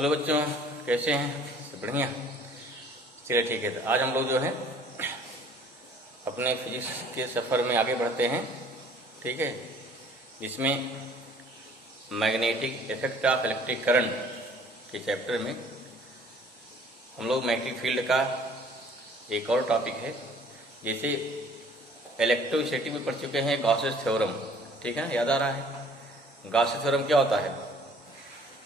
Hello बच्चों, कैसे हैं? सब बढ़िया। चलिए ठीक है, तो आज हम लोग जो है अपने फिजिक्स के सफ़र में आगे बढ़ते हैं। ठीक है, जिसमें magnetic effect of electric current के चैप्टर में हम लोग मैग्नेटिक फील्ड का एक और टॉपिक है। जैसे इलेक्ट्रोस्टैटिक में पढ़ चुके हैं गॉसेस थ्योरम, ठीक है, याद आ रहा है। गॉसेस थ्योरम क्या होता है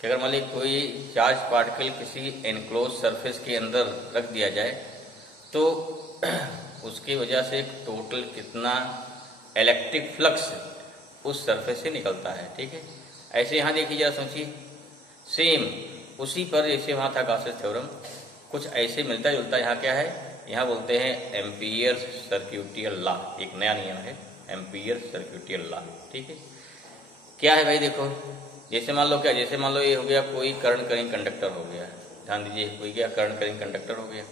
कि अगर मान लीजिए कोई चार्ज पार्टिकल किसी एनक्लोज सरफेस के अंदर रख दिया जाए तो उसकी वजह से टोटल कितना इलेक्ट्रिक फ्लक्स उस सरफेस से निकलता है। ठीक है, ऐसे यहाँ देखिए जरा सोचिए, सेम उसी पर जैसे वहाँ था गॉसेस थ्योरम, कुछ ऐसे मिलता जुलता यहाँ क्या है, यहाँ बोलते हैं एम्पियर सर्क्यूटियल लॉ। एक नया नियम है एम्पियर सर्क्यूटियल लॉ। ठीक है, क्या है भाई, देखो जैसे मान लो जैसे मान लो ये हो गया कोई करंट करिंग कंडक्टर हो गया, ध्यान दीजिए, कोई क्या करंट करिंग कंडक्टर हो गया।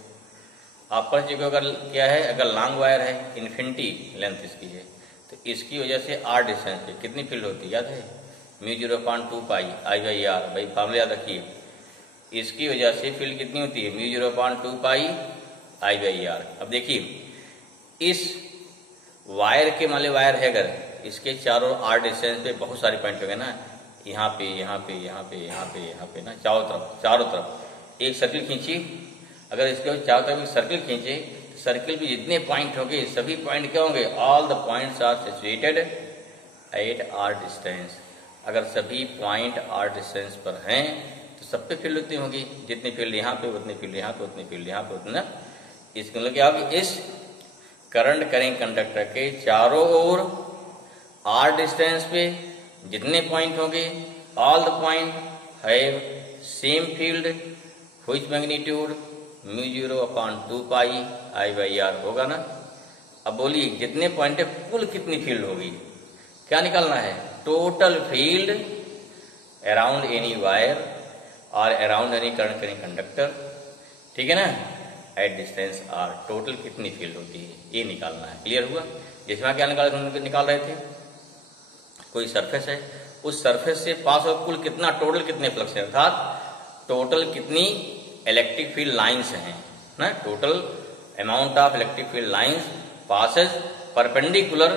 आप पर जो अगर क्या है, अगर लॉन्ग वायर है, इन्फिनिटी लेंथ इसकी है, तो इसकी वजह से आर डिस्टेंस पे कितनी फील्ड होती है, याद है, μ0/2 पाई I/R। भाई फॉर्मूला याद रखिए, इसकी वजह से फील्ड कितनी होती है, μ0/2 पाई I/R। अब देखिए इस वायर के मान लो वायर है, अगर इसके चारों आर डिस्टेंस पे बहुत सारे पॉइंट हो गए ना, यहाँ पे यहाँ पे यहाँ पे यहाँ पे यहाँ पे ना, चारों तरफ एक सर्किल खींची। अगर इसके चारों तरफ एक सर्किल खींचे तो सर्किल पे जितने पॉइंट होंगे सभी पॉइंट क्या होंगे, all the points are situated at r distance. अगर सभी पॉइंट आर डिस्टेंस पर हैं तो सब पे फील्ड उतनी होगी, जितनी फील्ड यहाँ पे उतनी फील्ड यहाँ पे उतनी फील्ड यहाँ पे उतना। इसके मतलब क्या होगी, इस करंट करेंट कंडक्टर के चारों ओर आर डिस्टेंस पे जितने पॉइंट होंगे, all the point have same field which magnitude μ0/2 pi I/R होगा ना। अब बोलिए जितने पॉइंट है कुल कितनी फील्ड होगी, क्या निकालना है, total field around any wire और around any current current conductor, ठीक है ना, एट डिस्टेंस आर टोटल कितनी फील्ड होती है, ये निकालना है। क्लियर हुआ। जिसमें क्या निकाल रहे थे, कोई सरफेस है, उस सरफेस से पास हो कुल कितना, टोटल कितने फ्लक्स है, अर्थात टोटल कितनी इलेक्ट्रिक फील्ड लाइंस हैं ना, total amount of electric field lines passes perpendicular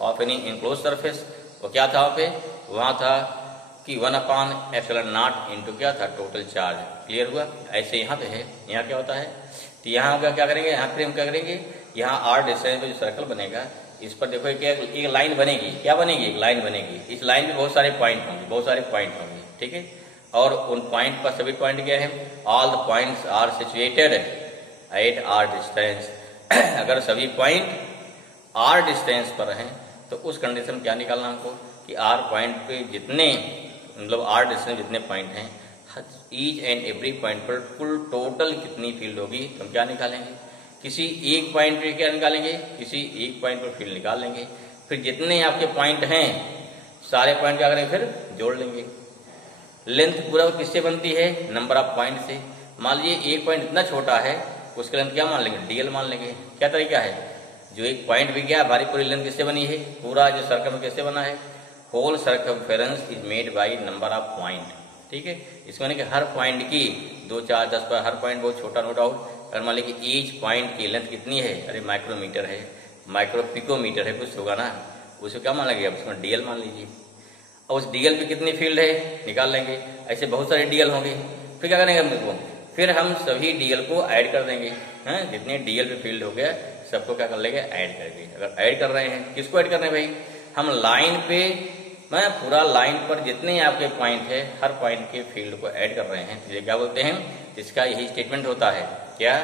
of any enclose surface. वो क्या था वहाँ था कि 1/ε0 इंटू क्या था, टोटल चार्ज। क्लियर हुआ। ऐसे यहाँ पे है, यहाँ क्या होता है, तो यहाँ क्या करेंगे, यहाँ पर हम क्या करेंगे, यहाँ आर डिस्टेंस पे जो सर्कल बनेगा इस पर देखो एक लाइन बनेगी, क्या बनेगी, एक लाइन बनेगी। इस लाइन में बहुत सारे पॉइंट होंगे, ठीक है, और उन पॉइंट पर सभी पॉइंट क्या है, all the points are situated at r distance. अगर सभी पॉइंट आर डिस्टेंस पर हैं तो उस कंडीशन क्या निकालना हमको कि आर पॉइंट पे जितने मतलब आर डिस्टेंस जितने पॉइंट हैं, ईच एंड एवरी पॉइंट पर कुल टोटल कितनी फील्ड होगी, तो हम क्या निकालेंगे, किसी एक पॉइंट पे क्या निकालेंगे, किसी एक पॉइंट पर फील्ड निकाल लेंगे। फिर जितने आपके पॉइंट हैं सारे पॉइंट क्या करेंगे, फिर जोड़ लेंगे। लेंथ पूरा किससे बनती है, नंबर ऑफ पॉइंट से। मान लीजिए एक पॉइंट इतना छोटा है, उसकी लेंथ क्या मान लेंगे, डीएल मान लेंगे। क्या तरीका है, जो एक पॉइंट भी गया हमारी पूरी लेंथ किससे बनी है, पूरा जो सर्कल किससे बना है, whole circumference is made by number of point. ठीक है, इसमें कि हर पॉइंट की 2, 4, 10 पर हर पॉइंट बहुत छोटा, नो डाउट। अगर मान लीजिए कि ईच पॉइंट की लेंथ कितनी है, अरे माइक्रोमीटर है, माइक्रो पिकोमीटर है, कुछ होगा ना, उसे क्या मान लेंगे, उसमें डीएल मान लीजिए। और उस डीएल पे कितनी फील्ड है निकाल लेंगे। ऐसे बहुत सारे डीएल होंगे, फिर क्या करेंगे हम, फिर हम सभी डीएल को ऐड कर देंगे। हैं, जितने डीएल पे फील्ड हो गया सबको क्या कर लेंगे, ऐड करके। अगर ऐड कर रहे हैं, किसको ऐड कर रहे हैं भाई, हम लाइन पे मैं पूरा लाइन पर जितने आपके पॉइंट है हर पॉइंट के फील्ड को ऐड कर रहे हैं। तो ये क्या बोलते हैं, इसका यही स्टेटमेंट होता है, क्या,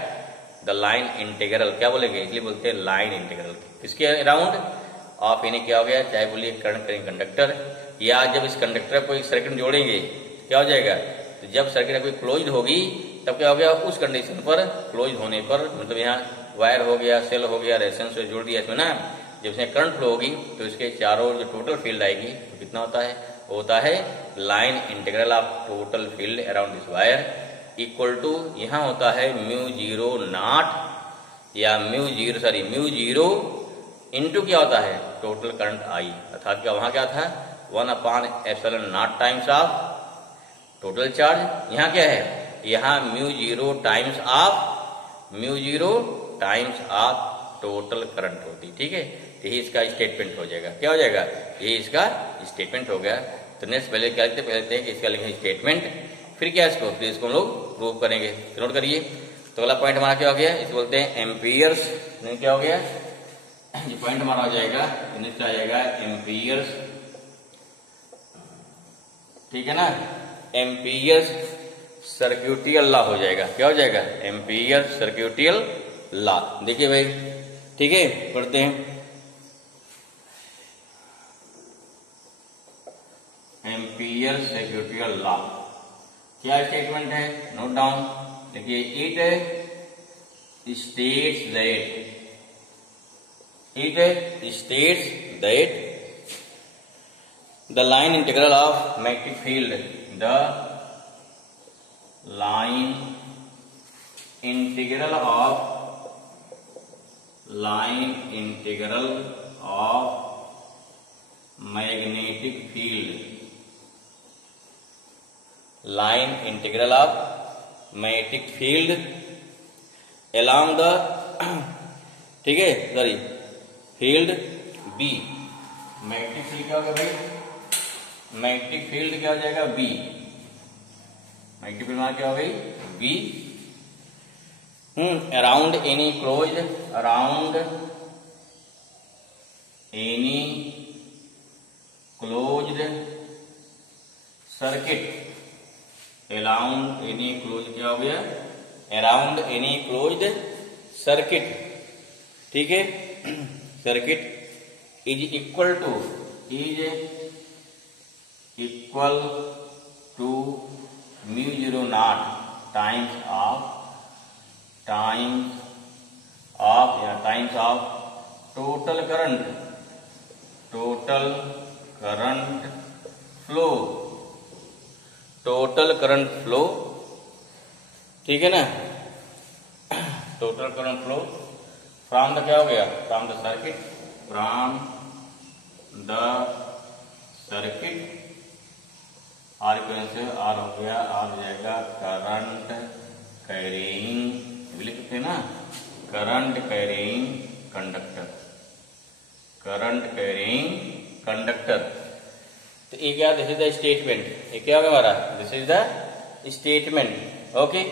द लाइन इंटीग्रल। क्या बोलेंगे, इसलिए बोलते हैं लाइन इंटीग्रल। किसके अराउंड ऑफ एनी क्या हो गया, चाहे बोलिए करंट करेंट कंडक्टर, या जब इस कंडक्टर को एक सर्किट जोड़ेंगे क्या हो जाएगा, तो जब सर्किट कोई क्लोज होगी तब क्या हो गया, उस कंडीशन पर क्लोज होने पर, मतलब यहाँ वायर हो गया, सेल हो गया, रेजिस्टेंस से जोड़ दिया इसमें ना, जब इसमें करंट फ्लो होगी तो इसके चारों जो टोटल फील्ड आएगी तो कितना होता है line integral of total field around this wire equal to, यहाँ होता है μ0 या μ0 इंटू क्या होता है, टोटल करंट आई, अर्थात क्या वहाँ क्या था, 1/ε0 टाइम्स ऑफ टोटल चार्ज। यहाँ क्या है, यहाँ mu zero times of total current होती, ठीक है। तो यही इसका स्टेटमेंट हो जाएगा। क्या हो जाएगा, ये इसका स्टेटमेंट हो गया। तो नेक्स्ट पहले क्या लिखते हैं, पहले कि इसका लिखेंगे स्टेटमेंट, फिर क्या इसको, फिर इसको हम लोग प्रूव करेंगे। तो नोट करिए, तो अगला पॉइंट हमारा क्या हो गया, इसको बोलते हैं एम्पियर्स। क्या हो गया, ये पॉइंट हमारा हो जाएगा, नेक्स्ट आ जाएगा एम्पियर्स, ठीक है ना। एम्पियर्स सर्क्यूटियल लॉ हो जाएगा। क्या हो जाएगा, एम्पियर सर्क्यूटियल लॉ। देखिए भाई, ठीक है, पढ़ते हैं। एम्पियर सर्क्यूटियल लॉ क्या स्टेटमेंट है, नोट डाउन। देखिए, it states that the line integral of magnetic field, the line integral of magnetic field, line integral of magnetic field along the ठीक है, sorry, field B, magnetic field क्या होगा भाई, magnetic field क्या हो जाएगा, B. Magnetic field क्या हो गई, B. Around any closed circuit, around any closed क्या हो गया, अराउंड एनी क्लोज्ड सर्किट, ठीक है। Circuit is equal to mu zero naught times of total current flow, ठीक है ना। Total current flow from the क्या हो गया, फ्रॉम द सर्किट, आर से आर हो गया, आर हो जाएगा करंट कैरिंग, लिखते हैं ना, करंट कैरिंग कंडक्टर। तो ये क्या, दिस इज द स्टेटमेंट, ये क्या होगा हमारा, this is the statement, okay.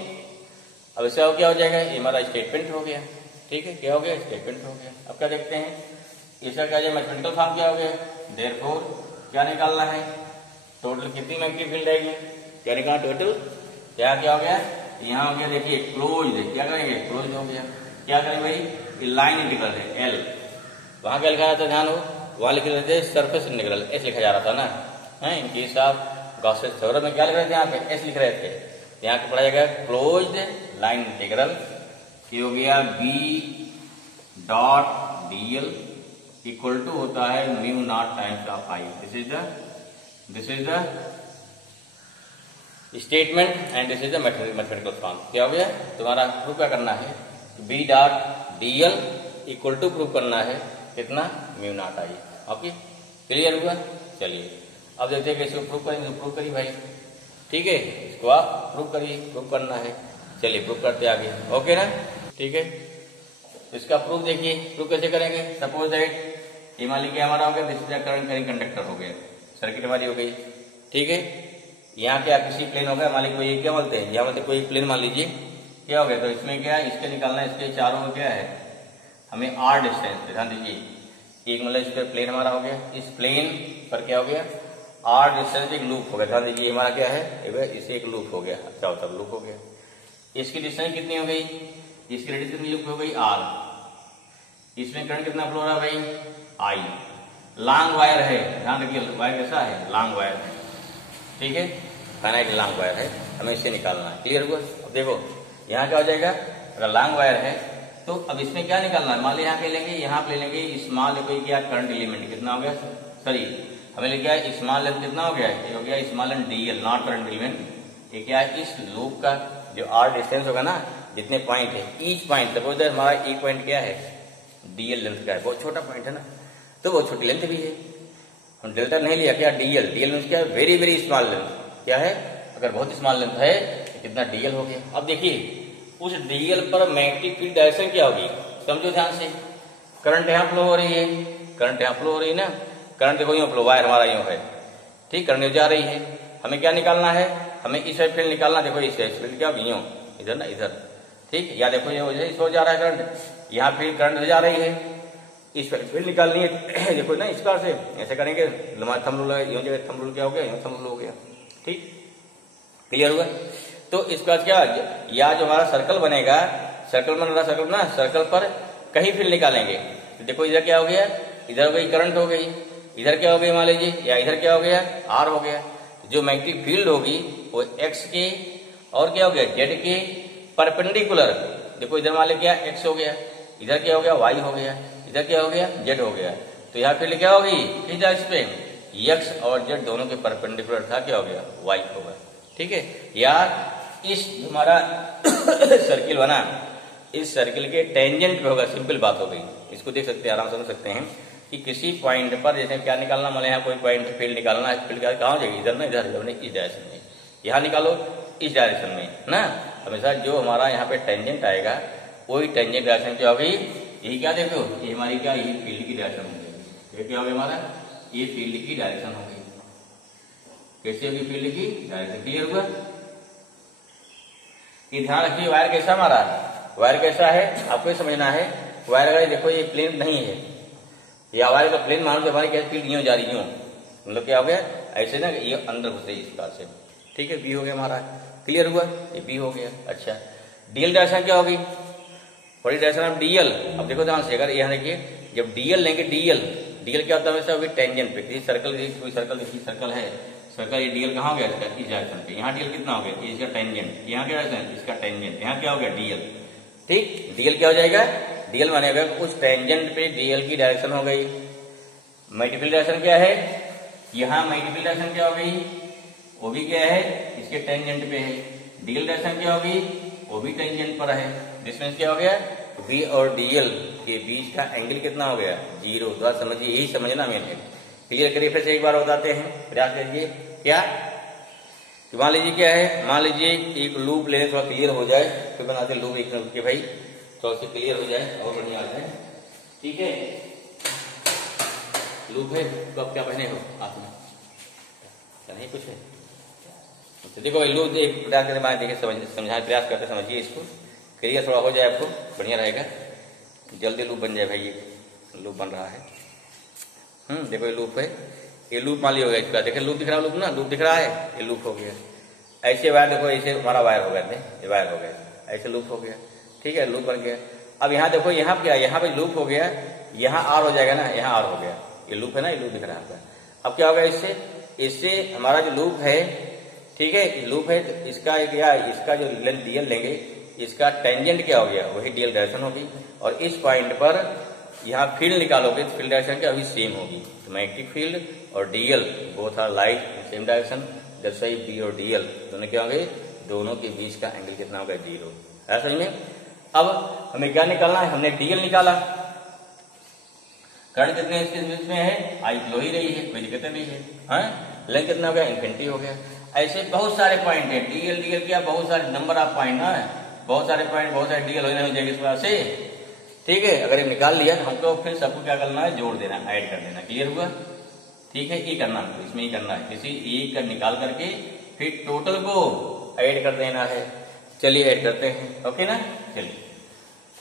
अब इसका क्या हो जाएगा, ये हमारा स्टेटमेंट हो गया, ठीक है। क्या हो गया, स्टेटमेंट हो गया। अब क्या देखते हैं, इसका क्या है, मैथमेटिकल फॉर्म क्या हो गया, देयरफॉर क्या निकालना है, टोटल कितनी मैग्नेटिक फील्ड आएगी, क्या निकालना टोटल, क्या हो गया, यहाँ हो गया, देखिए क्लोज, क्या करेंगे, क्लोज हो गया। क्या करें भाई, लाइन इंटीग्रल है एल, वहां क्या लिखा जाता है, ध्यान हो, वहां लिखे रहते हैं सरफेस इंटीग्रल, एस लिखा जा रहा था ना, है। In case of Gauss's theorem में क्या लिख रहे थे, यहाँ पे एस लिख रहे थे, यहाँ पे पढ़ा जाएगा क्लोज्ड लाइन इंटीग्रल, ये हो गया B dot dl equal to होता है mu naught times of I. This is the statement and this is the mathematical form. क्या हो गया, तुम्हारा प्रूफ क्या करना है, B dot dl equal to proof करना है कितना, mu naught I. Okay, clear हुआ। चलिए अब देखते हैं कैसे प्रूफ करेंगे, प्रूफ करिए भाई, ठीक है, इसको आप प्रूफ करिए, प्रूफ करना है। चलिए प्रूफ करते आगे, ओके ना, ठीक है। इसका प्रूफ देखिए, प्रूफ कैसे करेंगे, सपोज दैट ये मान लीजिए हमारा हो गया, this is current carrying conductor हो गया, सर्किट हमारी हो गई, ठीक है। यहाँ क्या किसी प्लेन हो गया, मान लीजिए कोई क्या बोलते हैं, यहाँ बोलते कोई प्लेन मान लीजिए, क्या हो गया, तो इसमें क्या है, इसके निकालना है, इसके चारों में क्या है, हमें आर डिस्टेंस, ध्यान दीजिए, एक मतलब इस पर प्लेन हमारा हो गया, इस प्लेन पर क्या हो गया, आर डिस्टेंस एक लूप हो गया, ध्यान दीजिए हमारा क्या है, इसे एक लूप हो गया, क्या होता है, लूप हो गया। इसकी डिस्टेंस कितनी हो गई, इसकी रेडियस कितनी लूप हो गई, आर। इसमें करंट कितना फ्लो हो रहा है भाई, आई। लॉन्ग वायर है, ध्यान रखिए, वायर कैसा है, लॉन्ग वायर है, ठीक है, फाइनाइट लॉन्ग वायर है, हमें इससे निकालना है। क्लियर हुआ। अब देखो यहाँ क्या हो जाएगा, अगर लॉन्ग वायर है तो अब इसमें क्या निकालना है, मान लो यहाँ पे लेंगे, यहाँ पे लेंगे स्मॉल कोई क्या करंट एलिमेंट कितना हो गया, सॉरी हमें लिखा है स्मॉल लेंथ कितना हो गया, ये हो गया small length DL, not current element. ये क्या है, इस लूप का जो आर डिस्टेंस होगा ना, जितने पॉइंट है, ईच पॉइंट, सपोज हमारा एक पॉइंट क्या है, डीएल लेंथ का है, बहुत छोटा पॉइंट है ना, तो बहुत छोटी लेंथ भी है, हम डेल्टा नहीं लिया, क्या डीएल, डीएल मीन्स क्या है, वेरी वेरी स्मॉल लेंथ, क्या है, अगर बहुत स्मॉल लेंथ है तो कितना डीएल हो गया। अब देखिए उस डीएल पर मैग्नेटिक फील्ड डायरेक्शन क्या होगी, समझो ध्यान से। करंट यहाँ फ्लो हो रही है, करंट यहाँ फ्लो हो रही है ना, करंट देखो यूँ फ्लो, वायर हमारा यूँ है, ठीक, करंट जा रही है। हमें क्या निकालना है, हमें इस साइड फील्ड निकालना। देखो इस साइड फील्ड क्या यूँ इधर ना, इधर, ठीक, या देखो ये इस ओर जा रहा है करंट, यहाँ फील्ड करंट जा रही है, इस फील्ड निकालनी है। देखो ना इस प्रकार से ऐसे करेंगे, हमारा थंब रूल है, यूँ जगह थंब रूल क्या हो गया, यूँ थंब रूल हो गया, ठीक, क्लियर हुआ। तो इसका क्या, या जो हमारा सर्कल बनेगा, सर्कल बन रहा सर्कल ना, सर्कल पर कहीं फील्ड निकालेंगे। तो देखो इधर क्या हो गया, इधर हो गई करंट हो गई, इधर क्या हो गई मान लीजिए, या इधर क्या हो गया, आर हो गया। जो मैग्नेटिक फील्ड होगी वो एक्स के और क्या हो गया, जेड के परपेंडिकुलर। देखो इधर मान लीजिए क्या एक्स हो गया, इधर क्या हो गया, वाई हो गया, इधर क्या हो गया, जेड हो गया। तो यहाँ फील्ड क्या होगी, किस डायरेक्शन पे, एक्स और जेड दोनों के परपेंडिकुलर था, क्या हो गया, वाई होगा, ठीक है। या इस हमारा सर्किल बना, इस सर्किल के टेंजेंट पे होगा, सिंपल बात हो गई। इसको देख सकते हैं, आराम से समझ सकते हैं कि किसी पॉइंट पर जैसे क्या निकालना, मान यहाँ कोई पॉइंट फील्ड निकालना है, फील्ड कहाँ हो जाएगी, इधर ना, इधर इस डायरेक्शन में, यहाँ निकालो इस डायरेक्शन में ना। हमेशा जो हमारा यहाँ पे टेंजेंट आएगा वही टेंजेंट डायरेक्शन क्या होगी, यही क्या देखो, ये हमारी क्या, ये फील्ड की डायरेक्शन होगी। ये क्या होगी हमारा, ये फील्ड की डायरेक्शन होगी। कैसे होगी, फील्ड की डायरेक्शन, क्लियर हुआ। ये ध्यान रखिए, वायर कैसा हमारा, वायर कैसा है आपको समझना है। वायर अगर देखो ये प्लेन नहीं है, या वायर का प्लेन मान लो हमारी क्या फील्ड यूं जा रही, यूं मतलब क्या हो गया, ऐसे ना ये अंदर घुसे इस प्रकार से, ठीक है, बी हो गया हमारा, क्लियर हुआ, ये बी हो गया। अच्छा, डीएल डायरेक्शन क्या होगी, बड़ी डायरेक्शन ऑफ डीएल। अब देखो ध्यान से, अगर यहाँ देखिए जब डीएल लेंगे, डीएल डीएल क्या होता है, वैसे अभी टेंजेंट पे किसी सर्कल, कोई सर्कल, देखिए सर्कल है, सर्कल ये डीएल कहाँ हो गया, इसका इस डायरेक्शन पे, यहाँ डीएल कितना हो गया, इसका टेंजेंट, यहाँ क्या डायरेक्शन, इसका टेंजेंट, यहाँ क्या हो गया, डीएल, ठीक। डीएल क्या हो जाएगा, डीएल मानेगा उस टेंजेंट पे डीएल की डायरेक्शन हो गई। मैग्नेटिक डायरेक्शन क्या है, यहाँ मैग्नेटिक डायरेक्शन क्या हो गई, वो भी क्या है, इसके टेंजेंट पे है। डीएल डायरेक्शन क्या होगी, वो भी टेंजेंट पर है। डिस्टेंस क्या हो गया, बी और डीएल के बीच का एंगल कितना हो गया, 0। थोड़ा समझिए, यही समझना मेन है। क्लियर करिए, फिर से एक बार बताते हैं, प्रयास करिए। क्या, मान लीजिए क्या है, मान लीजिए एक लूप लेने, थोड़ा क्लियर हो जाए, फिर बनाते लूप एक मिनट के भाई, थोड़ा सी क्लियर हो जाए और बढ़िया आ जाए, ठीक है। लूप है तो अब क्या पहने हो हाथ में, नहीं कुछ है, तो देखो भाई लूप एक प्रयास करके बात देखिए, समझाने प्रयास करते समझिए इसको, क्लियर थोड़ा हो जाए आपको बढ़िया रहेगा, जल्दी लूप बन जाए भाई। ये लूप बन रहा है, देखो ये लूप है, ये लूप मान लिया हो गया इसका, देखिए लूप दिख रहा है, लूप ना, लूप दिख रहा है, ये लूप हो गया। ऐसे वायर देखो, ऐसे हमारा वायर हो गया, ये वायर हो गया, ऐसे लूप हो गया, ठीक है, लूप बन गया। अब यहाँ देखो, यहाँ क्या, यहाँ पे लूप हो गया, यहाँ आर हो जाएगा ना, यहाँ आर हो गया, ये लूप है ना, ये लूप दिख रहा है। अब क्या होगा, इससे इससे हमारा जो लूप है, ठीक है, लूप है, तो इसका क्या, इसका जो लेंथ डीएल लेंगे, इसका टेंजेंट क्या हो गया, वही डीएल डायरेक्शन होगी। और इस पॉइंट पर यहाँ फील्ड निकालोगे तो फील्ड डायरेक्शन क्या होगी, सेम होगी। तो मैग्नेटिक फील्ड और dl both are like in same direction, that's why B और डीएल दोनों क्या होंगे, दोनों के बीच का एंगल कितना होगा, 0 है, समझ में। अब हमें क्या निकालना है, हमने डीएल निकाला, करंट कितने इसके बीच में है, आई फ्लो ही रही है, कोई दिक्कत नहीं है, लेंथ कितना हो गया, इन्फिनिटी हो गया। ऐसे बहुत सारे पॉइंट है, डीएल डीएल क्या, बहुत सारे नंबर ऑफ पॉइंट है, बहुत सारे पॉइंट, बहुत सारे डीएल हो जाएंगे इस बात से, ठीक है। अगर ये निकाल लिया तो हमको फिर सबको क्या करना है, जोड़ देना, ऐड कर देना, क्लियर हुआ, ठीक है। ये करना हमको, इसमें ही करना है, किसी एक का निकाल करके फिर टोटल को ऐड कर देना है। चलिए ऐड करते हैं, ओके ना, चलिए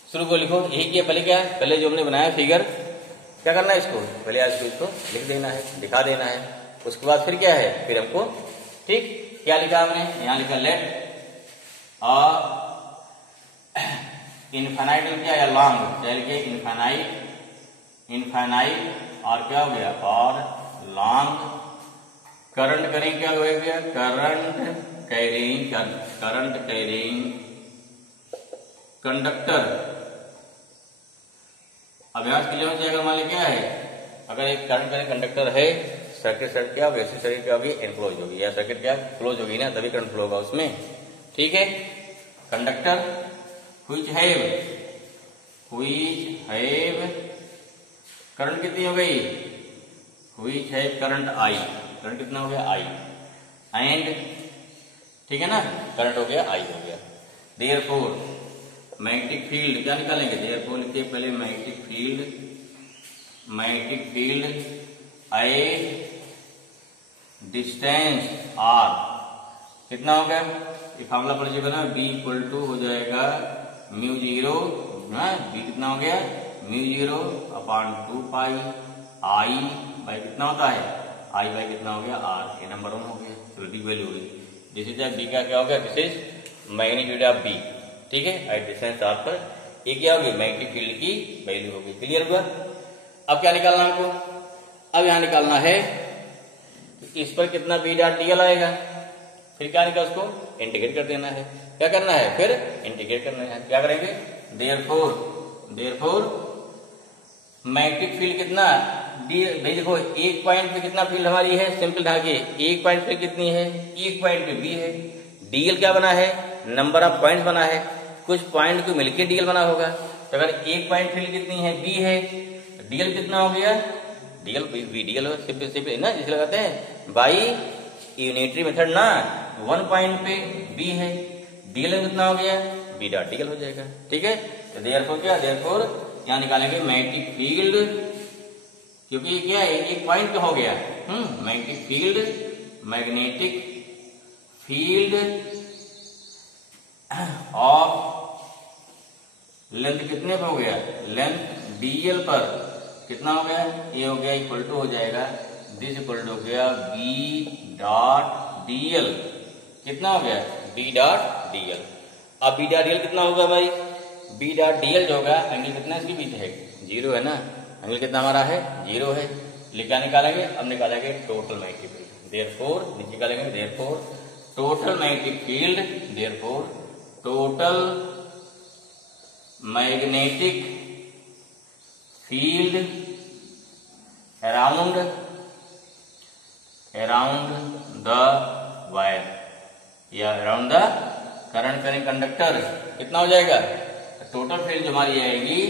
शुरू को लिखो। यही किया पहले, क्या पहले जो हमने बनाया फिगर, क्या करना है, इसको पहले आज इसको लिख देना है, दिखा देना है। उसके बाद फिर क्या है, फिर हमको, ठीक, क्या लिखा हमने, यहाँ लिखा लेट इनफाइनाइट क्या है, लॉन्ग, चल के इनफाइनाइट और क्या हो गया, और लॉन्ग करंट करेंगे, क्या हो गया, करंट कैरिंग कंडक्टर। अभ्यास के लिए अगर मान लीजिए क्या है, अगर एक करंट करेंट कंडक्टर है, सर्किट क्या होगी, ऐसी सर्किट क्या होगी, एनक्लोज होगी, या सर्किट क्या क्लोज होगी ना, तभी करंट फ्लो होगा उसमें, ठीक है। कंडक्टर व्हिच हैव करंट कितनी हो गई, which have current I, current कितना हो गया, आई, एंड ठीक है ना, करंट हो गया आई हो गया। देयरफॉर मैग्नेटिक फील्ड क्या निकालेंगे, देयरफॉर लिखिए पहले magnetic field a distance r कितना हो गया, ये फार्मूला पड़ जाएगा ना, बी इक्वल टू हो जाएगा म्यू जीरो, बी कितना हो गया mu zero upon 2 pi I by कितना होता है आई बाई कितना हो गया आर, ये नंबर 1 हो गया। चलो डी वैल्यू हो गई, दिस इज बी का क्या हो गया, this is magnitude of B, ठीक है, एट डिस्टेंस आर पर ये क्या होगी मैग्नेटिक फील्ड की वैल्यू होगी। क्लियर हुआ। अब क्या निकालना हमको, अब यहां निकालना है इस पर कितना बी डॉट डीएल आएगा, फिर क्या निकाल उसको इंटीग्रेट कर देना है, क्या करना है फिर इंटीग्रेट करना है, क्या करेंगे देयरफॉर मैग्नेटिक फील्ड कितना डी, देखो एक पॉइंट पे कितना फील्ड हमारी है, सिंपल धागे एक पॉइंट पे कितनी है, एक पॉइंट पे बी है, डीएल क्या बना है नंबर ऑफ पॉइंट्स बना है, कुछ पॉइंट को मिलकर डीएल बना होगा, तो अगर एक पॉइंट फील्ड कितनी है बी है, डीएल कितना हो गया डीएल बी डीएल सिंपल ना जिसे लगाते हैं बाई यूनिटरी मेथड ना, 1 पॉइंट पे बी है, डीएल कितना हो गया बी डॉट डीएल हो जाएगा, ठीक है। तो देयरफॉर क्या, देयरफॉर यहाँ निकालेंगे मैग्नेटिक फील्ड, क्योंकि क्या है एक पॉइंट पे हो गया, मैग्नेटिक फील्ड ऑफ लेंथ कितने पे हो गया, लेंथ डीएल पर कितना हो गया, ये हो गया इक्वल टू हो जाएगा दिस इक्वल टू हो गया बी डॉट डीएल, कितना हो गया बी डॉट डीएल। अब बी डॉट डीएल कितना होगा भाई, बी डॉट डीएल जो होगा एंगल कितना इसके बीच है 0 है ना, एंगल कितना हमारा है 0 है, क्या निकालेंगे, अब निकालेंगे टोटल मैग्नेटिक फील्ड, देयरफॉर नीचे निकालेंगे therefore total magnetic field, therefore total magnetic field around the wire या around the current current conductor कितना हो जाएगा, टोटल फील्ड जो हमारी आएगी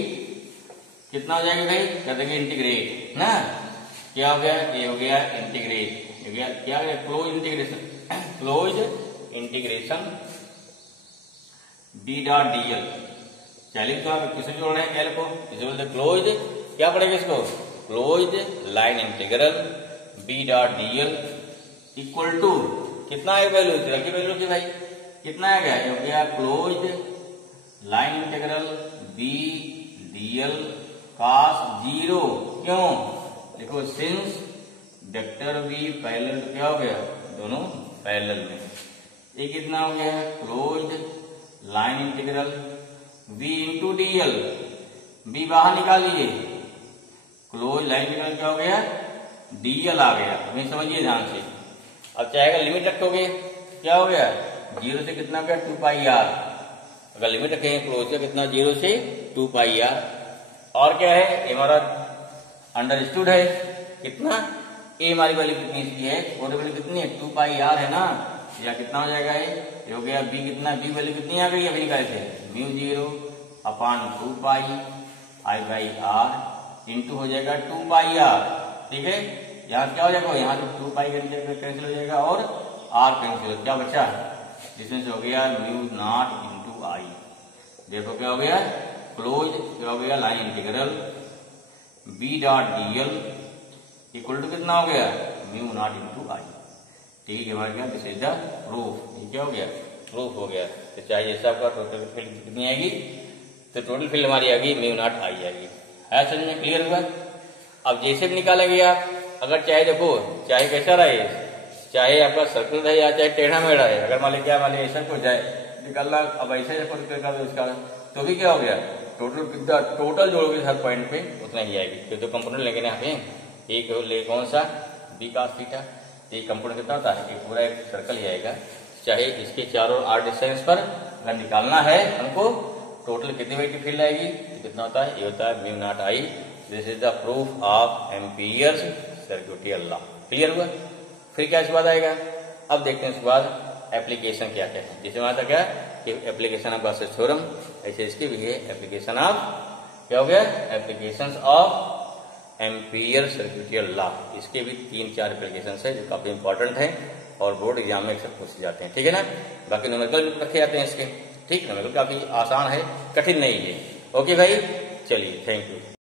कितना हो जाएगा भाई, कर देंगे इंटीग्रेट ना, क्या हो गया ये हो गया इंटीग्रेट, हो गया क्या हो गया close integration B dot dl, चलिए तो आप किसे जोड़ रहे हैं कैल को, इसे बोलते क्लोज, क्या पड़ेगा इसको close line integral B dot dl equal to कितना है वैल्यू, रखी वैल्यू की भाई कितना आएगा, ये हो गया close line integral B dl cos 0, क्यों देखो सिंस वेक्टर बी पैरेलल तो क्या हो गया दोनों पैरेलल में, ये कितना हो गया close line integral B into dl, B बाहर निकाल लीजिए, क्लोज लाइन इंटीग्रल क्या हो गया डीएल आ गया, हमें समझिए ध्यान से। अब चाहेगा लिमिट रखोगे क्या हो गया 0 से कितना हो गया 2 पाई आर, अगर लिमिट रखेंगे क्लोज का कितना 0 से 2 पाई आर, और क्या है ये हमारा अंडरस्टूड है कितना, ए हमारी वैल्यू कितनी इसकी है, और वैल्यू कितनी है 2 पाई आर है ना, या कितना हो जाएगा ये हो गया बी कितना, बी वैल्यू कितनी आ गई अभी निकाले थे mu 0 upon 2 pi I by R into हो जाएगा 2 पाई आर, ठीक है। यहाँ क्या हो जाएगा, यहाँ तो 2 पाई कैंसिल हो जाएगा और आर कैंसिल, क्या बचा जिसमें से हो गया म्यू नॉट इंटू आई, देखो क्या हो गया क्लोज क्या हो गया line integral B dot dl equal to कितना हो गया म्यू नॉट इंटू आई, ठीक है हमारे क्या दिस इज द प्रूफ, ये क्या हो गया प्रूफ हो गया। तो चाहिए ऐसा आपका टोटल फील्ड कितनी आएगी, तो टोटल फील्ड हमारी आएगी म्यू नॉट आई आएगी, है समझ में क्लियर हुआ। अब जैसे भी निकालेंगे आप, अगर चाहे देखो चाहे कैसा रहे, चाहे आपका सर्कल रहे या चाहे टेढ़ा मेढ़ा है, अगर मान ली क्या मान ली ऐसा कुछ जाए निकालना, अब ऐसे उसका तो भी क्या हो गया टोटल कितना, टोटल जोड़ोगे हर पॉइंट पे उतना ही आएगी, तो जो कंपोनेंट लेंगे ना यहाँ पे एक ले कौन सा बी cos थीटा, ये कंपोनेंट कितना होता है, ये पूरा एक सर्कल ही आएगा, चाहे इसके चारों आर डिस्टेंस पर अगर निकालना है हमको टोटल कितनी मैग्नेटिक फील्ड आएगी, तो कितना होता है ये होता है mu naught I, this is the proof of amperes सर्क्यूटल law, clear हुआ। फिर क्या इसके बाद आएगा, अब देखते हैं इसके बाद एप्लीकेशन क्या क्या है, जैसे हमारा क्या कि एप्लीकेशन ऑफ गॉसेस थ्योरम, ऐसे इसके भी है एप्लीकेशन ऑफ क्या हो गया एप्लीकेशंस ऑफ एम्पियर सर्क्यूटल लॉ, इसके भी 3-4 एप्लीकेशंस है जो काफी इंपॉर्टेंट है, और बोर्ड एग्जाम में अक्सर पूछे जाते हैं। ठीक है ना, बाकी न्यूमेरिकल भी रखे जाते हैं इसके। ठीक, न्यूमेरिकल काफी आसान है, कठिन नहीं है। ओके भाई, चलिए, थैंक यू।